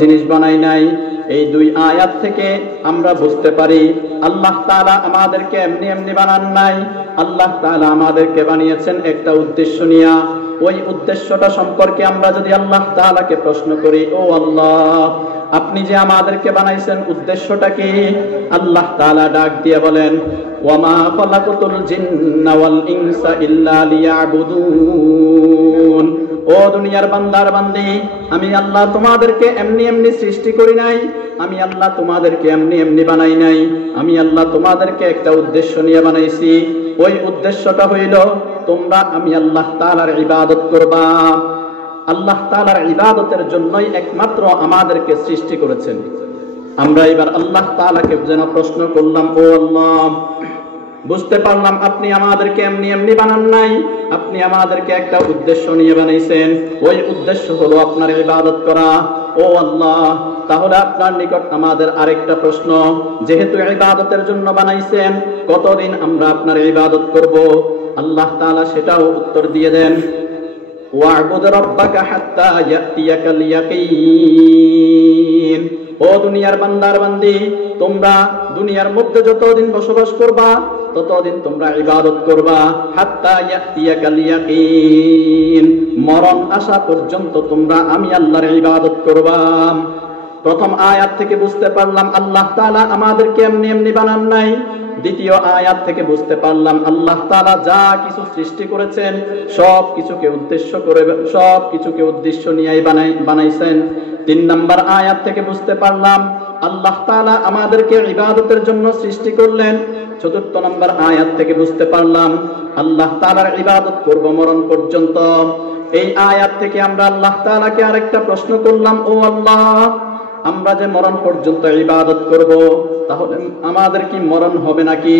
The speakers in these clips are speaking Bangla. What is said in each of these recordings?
জিনিস বানাই নাই। এই দুই আয়াত থেকে আমরা বুঝতে পারি আল্লাহ তাআলা আমাদেরকে এমনি এমনি বানান নাই। আল্লাহ তাআলা আমাদেরকে বানিয়েছেন একটা উদ্দেশ্য নিয়ে। ওই উদ্দেশ্যটা সম্পর্কে আমরা যদি আল্লাহ তাআলাকে প্রশ্ন করি, ও আল্লাহ, আপনি যে আমাদেরকে বানাইছেন উদ্দেশ্যটা কি? আল্লাহ তাআলা ডাক দিয়ে বলেন, ওয়ামা খালাকাতুল জিন্না ওয়াল ইনসা ইল্লা লিয়াবুদুন। ও দুনিয়ার বান্দার বান্দি, আমি আল্লাহ তোমাদেরকে এমনি এমনি সৃষ্টি করি নাই। আমি আল্লাহ তোমাদেরকে এমনি এমনি বানাই নাই। আমি আল্লাহ তোমাদেরকে একটা উদ্দেশ্য নিয়ে বানাইছি। ওই উদ্দেশ্যটা হইল তোমরা আমি আল্লাহ তাআলার ইবাদত করবা। আল্লাহ তাআলার ইবাদতের জন্যই একমাত্র আমাদেরকে সৃষ্টি করেছেন। আমরা এবার আল্লাহ তাআলাকে যেন প্রশ্ন করলাম, ও আল্লাহ, বুঝতে পারলাম আপনি আমাদেরকে এমনি এমনি বানান নাই। আপনি আমাদেরকে একটা উদ্দেশ্য নিয়ে বানাইছেন। ওই উদ্দেশ্য হলো আপনার ইবাদত করা। ও আল্লাহ, তাহলে আপনার নিকট আমাদের আরেকটা প্রশ্ন, যেহেতু ইবাদতের জন্য বানাইছেন, কতদিন আমরা আপনার ইবাদত করব? আল্লাহ তাআলা সেটাও উত্তর দিয়ে দেন, ওয়া'বুদ রাব্বাকা হাত্তা ইয়াতিয়াকাল ইয়াকিন। ও দুনিয়ার বান্দার বান্দি, তোমরা দুনিয়ার মধ্যে যতদিন বসবাস করবা ততদিন তোমরা ইবাদত করবা, হাত্তা ইয়াতিয়াকাল ইয়াকিন, মরণ আসা পর্যন্ত তোমরা আমি আল্লাহর ইবাদত করবা। প্রথম আয়াত থেকে বুঝতে পারলাম আল্লাহ তাআলা আমাদেরকে এমনি এমনি বানান নাই। দ্বিতীয় আয়াত থেকে বুঝতে পারলাম আল্লাহ তাআলা যা কিছু সৃষ্টি করেছেন সব কিছুকে উদ্দেশ্য নিয়ে বানাইছেন। 3 নম্বর আয়াত থেকে বুঝতে পারলাম আল্লাহ তাআলা আমাদেরকে ইবাদতের জন্য সৃষ্টি করলেন। 4 নম্বর আয়াত থেকে বুঝতে পারলাম আল্লাহ তাআলার ইবাদত করব মরণ পর্যন্ত। এই আয়াত থেকে আমরা আল্লাহ তাআলাকে আরেকটা প্রশ্ন করলাম, ও আল্লাহ, আমরা যে মরণ পর্যন্ত ইবাদত করব, তাহলে আমাদের কি মরণ হবে নাকি?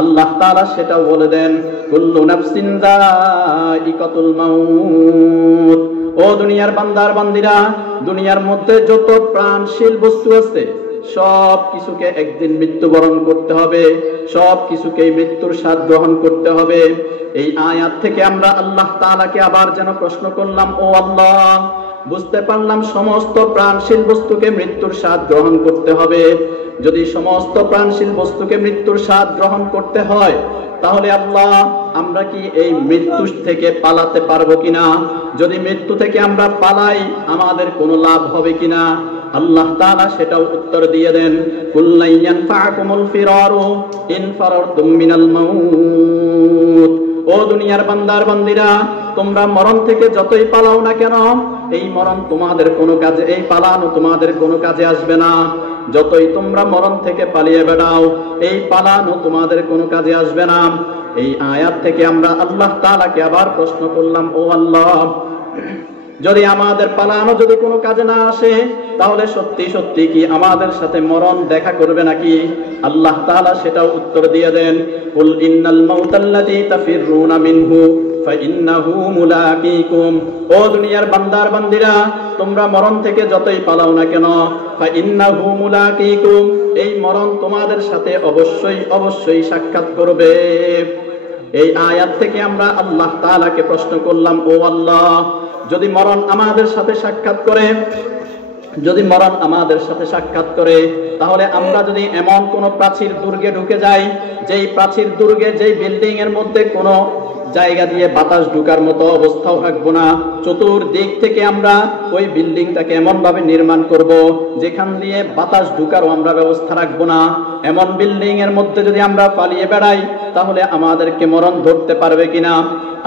আল্লাহ তাআলা সেটাও বলে দেন, কুল্লু নাফসিন যায়িকাতুল মাউত। ও দুনিয়ার বান্দার বান্দিরা, দুনিয়ার মধ্যে যত প্রাণশীল বস্তু আছে সব কিছুকে একদিন মৃত্যুবরণ করতে হবে, সব কিছুকে মৃত্যুর স্বাদ গ্রহণ করতে হবে। এই আয়াত থেকে আমরা আল্লাহ তাআলাকে আবার যেন প্রশ্ন করলাম, ও আল্লাহ, বুঝতে পারলাম সমস্ত প্রাণশীল বস্তুকে মৃত্যুর স্বাদ গ্রহণ করতে হবে। যদি সমস্ত প্রাণশীল বস্তুকে মৃত্যুর স্বাদ গ্রহণ করতে হয়, তাহলে আল্লাহ আমরা কি এই মৃত্যু থেকে পালাতে পারবো কিনা? যদি মৃত্যু থেকে আমরা পালাই আমাদের কোনো লাভ হবে কিনা? আল্লাহ তাআলা সেটাও উত্তর দিয়ে দেন, কুল্লা ইয়ানফাকুমুল ফিরারু ইন ফারারতুম মিনাল মাউত। ও দুনিয়ার বান্দার বান্দিরা, তোমরা মরণ থেকে যতই পালাও না কেন, এই মরণ তোমাদের কোনো কাজে, এই পালানো তোমাদের কোনো কাজে আসবে না। যতই তোমরা মরণ থেকে পালিয়ে বেড়াও, এই পালানো তোমাদের কোনো কাজে আসবে না। এই আয়াত থেকে আমরা আল্লাহ তাআলাকে আবার প্রশ্ন করলাম, ও আল্লাহ, যদি আমাদের পালানো যদি কোনো কাজে না আসে, তাহলে সত্যি সত্যি কি আমাদের সাথে মরণ দেখা করবে নাকি? আল্লাহ তাআলা সেটাও উত্তর দিয়ে দেন, কুল ইন্নাল মাউতাল্লাযী তাফিরুনা মিনহু ফাইন্নাহু মুলাকীকুম। ও দুনিয়ার বান্দার বান্দিরা, তোমরা মরণ থেকে যতই পালাও না কেন, ফাইন্নাহু মুলাকীকুম, এই মরণ তোমাদের সাথে অবশ্যই অবশ্যই সাক্ষাৎ করবে। এই আয়াত থেকে আমরা আল্লাহ তাআলাকে প্রশ্ন করলাম, ও আল্লাহ, যদি মরণ আমাদের সাথে সাক্ষাৎ করে, যদি মরণ আমাদের সাথে সাক্ষাৎ করে, তাহলে আমরা যদি এমন কোন প্রাচীর দুর্গে ঢুকে যাই, যেই প্রাচীর দুর্গে, যেই বিল্ডিং এর মধ্যে কোনো জায়গা দিয়ে বাতাস ঢুকার মতো অবস্থাও রাখবো না, চতুর্দিক থেকে আমরা ওই বিল্ডিংটাকে এমন ভাবে নির্মাণ করব যেখান দিয়ে বাতাস ঢুকারও আমরা ব্যবস্থা রাখবো না, এমন বিল্ডিং এর মধ্যে যদি আমরা পালিয়ে বেড়াই, তাহলে আমাদেরকে মরণ ধরতে পারবে কিনা?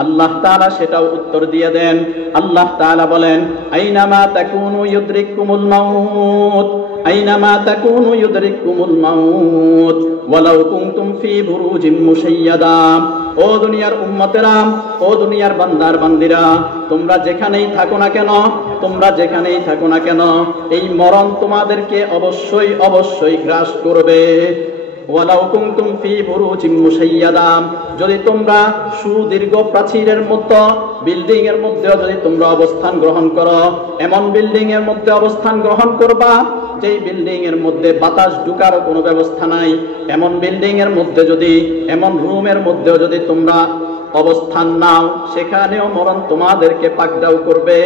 আল্লাহ তাআলা সেটাও উত্তর দিয়ে দেন। আল্লাহ তাআলা বলেন, আইনামা তাকুনু ইউদরিকুমুল মাউত, আইনামা তাকুনু ইউদরিকুমুল মাউত ওয়ালাউ কুনতুম ফি বুরুজিম মুশাইয়াদা। ও দুনিয়ার উম্মতেরা, ও দুনিয়ার বান্দার বান্দিরা, তোমরা যেখানেই থাকো না কেন, তোমরা যেখানেই থাকো না কেন, এই মরণ তোমাদেরকে অবশ্যই অবশ্যই গ্রাস করবে। ওয়ালাউ কুনতুম ফি বুরুজিম মুশাইয়াদা, যদি তোমরা সুদীর্ঘ প্রাচীরের মতো বিল্ডিং এর মধ্যে যদি তোমরা অবস্থান গ্রহণ করো, এমন বিল্ডিং এর মধ্যে অবস্থান গ্রহণ করবা যেই বিল্ডিং এর মধ্যে বাতাস ঢুকারও কোনো ব্যবস্থা নাই, এমন বিল্ডিং এর মধ্যে যদি, এমন রুমের মধ্যেও যদি তোমরা অবস্থান নাও, সেখানেও মরণ তোমাদেরকে পাকড়াও করবে।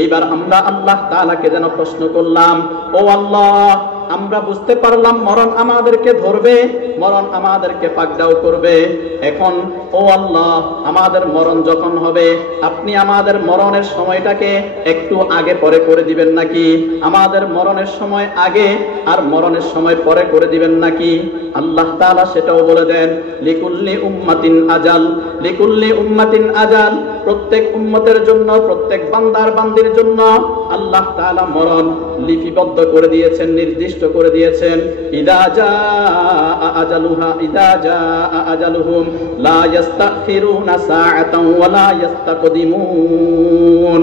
এইবার আমরা আল্লাহ তাআলাকে যেন প্রশ্ন করলাম, ও আল্লাহ, আমরা বুঝতে পারলাম মরণ আমাদেরকে ধরবে, মরণ আমাদেরকে পাকড়াও করবে। এখন ও আল্লাহ, আমাদের মরণ যখন হবে, আপনি আমাদের মরণের সময়টাকে একটু আগে পরে করে দিবেন নাকি? আমাদের মরণের সময় আগে আর মরণের সময় পরে করে দিবেন নাকি? আল্লাহ তাআলা সেটাও বলে দেন, লিকুল্লি উম্মাতিন আজাল, লিকুল্লি উম্মাতিন আজাল। প্রত্যেক উম্মতের জন্য, প্রত্যেক বান্দার বান্দির জন্য আল্লাহ তাআলা মরণ লিপিবদ্ধ করে দিয়েছেন, নির্দিষ্ট করে দিয়েছেন। ইদা জাআ আজালুহা, ইদা জাআ আজালুহুম লা ইস্তাখিরুনা সাআতান ওয়া লা ইস্তাকদিমুন।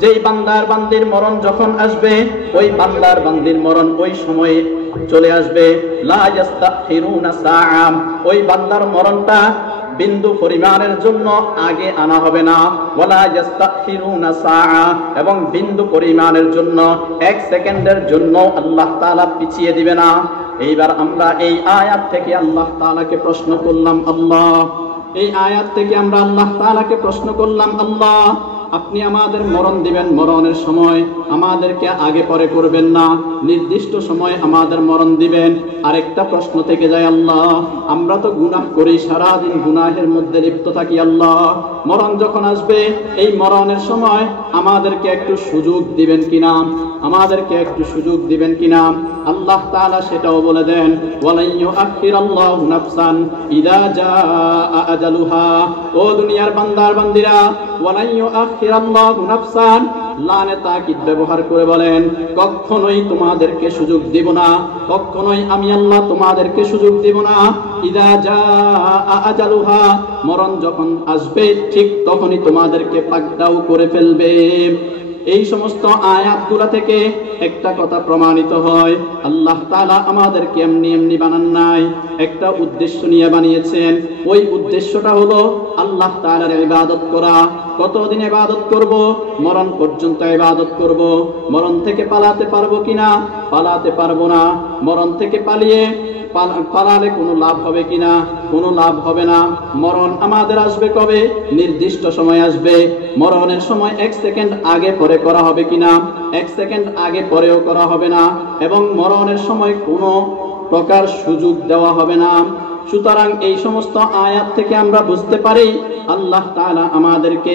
যেই বান্দার বান্দির মরণ যখন আসবে, ওই বান্দার বান্দির মরণ ওই সময়ে চলে আসবে। লা ইস্তাখিরুনা সাআ, ওই বান্দার মরণটা বিন্দু পরিমাণের জন্য আগে আনা হবে না। ওয়ালা ইস্তাখিরুনা সাআ, এবং বিন্দু পরিমাণের জন্য, এক সেকেন্ডের জন্য আল্লাহ তাআলা পিছিয়ে দিবে না। এইবার আমরা এই আয়াত থেকে আল্লাহ তাআলাকে প্রশ্ন করলাম, আল্লাহ, এই আয়াত থেকে আমরা আল্লাহ তাআলাকে প্রশ্ন করলাম, আল্লাহ, আপনি আমাদের মরণ দিবেন, মরণের সময় আমাদেরকে আগে পরে করবেন না, নির্দিষ্ট সময় আমাদের মরণ দিবেন। আরেকটা প্রশ্ন থেকে যায়, আল্লাহ, আমরা তো গুনাহ করি, সারাদিন গুনাহের মধ্যে লিপ্ত থাকি, আল্লাহ, মরণ যখন আসবে, এই মরণের সময় আমাদেরকে একটু সুযোগ দিবেন কিনা, আমাদেরকে একটু সুযোগ দিবেন কিনা? আল্লাহ তাআলা সেটাও বলে দেন, ওয়ালাই ইউআখিরাল্লাহু নাফসান ইযা জাআ আজালুহা। ও দুনিয়ার বান্দার বান্দিরা, ওয়ালাই ইউআখিরাল্লাহু নাফসান, লানে তাকিদ ব্যবহার করে বলেন, কখনোই তোমাদেরকে সুযোগ দেব না, কখনোই আমি আল্লাহ তোমাদেরকে সুযোগ দেব না। ইযা জাআ আজালুহা, মরণ যখন আসবে ঠিক তখনই তোমাদেরকে পাকড়াও করে ফেলবে। এই সমস্ত আয়াতগুলা থেকে একটা কথা প্রমাণিত হয়, আল্লাহ তাআলা আমাদেরকে এমনি এমনি বানান নাই, একটা উদ্দেশ্য নিয়ে বানিয়েছেন। ওই উদ্দেশ্যটা হলো আল্লাহ তাআলার ইবাদত করা। কতদিন ইবাদত করব? মরণ পর্যন্ত ইবাদত করব। মরণ থেকে পালাতে পারবো কিনা? পালাতে পারবো না। মরণ থেকে পালালে কোনো লাভ হবে কিনা? কোনো লাভ হবে না। মরণ আমাদের আসবে কবে? নির্দিষ্ট সময় আসবে। মরণের সময় এক সেকেন্ড আগে পরে করা হবে কিনা? এক সেকেন্ড আগে পরেও করা হবে না। এবং মরণের সময় কোনো প্রকার সুযোগ দেওয়া হবে না। সুতরাং এই সমস্ত আয়াত থেকে আমরা বুঝতে পারি আল্লাহ তাআলা আমাদেরকে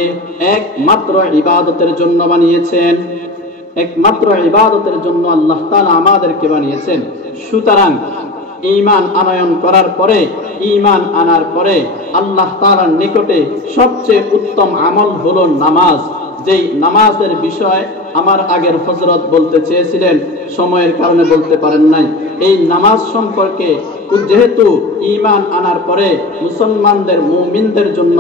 একমাত্র ইবাদতের জন্য বানিয়েছেন, একমাত্র ইবাদতের জন্য আল্লাহ তাআলা আমাদেরকে বানিয়েছেন। সুতরাং ঈমান আনয়ন করার পরে, ঈমান আনার পরে আল্লাহ তাআলার নিকটে সবচেয়ে উত্তম আমল হলো নামাজ। যেই নামাজের বিষয় আমার আগের হযরত বলতে চেয়েছিলেন, সময়ের কারণে বলতে পারেন নাই। এই নামাজ সম্পর্কে যেহেতু ঈমান আনার পরে মুসলমানদের, মুমিনদের জন্য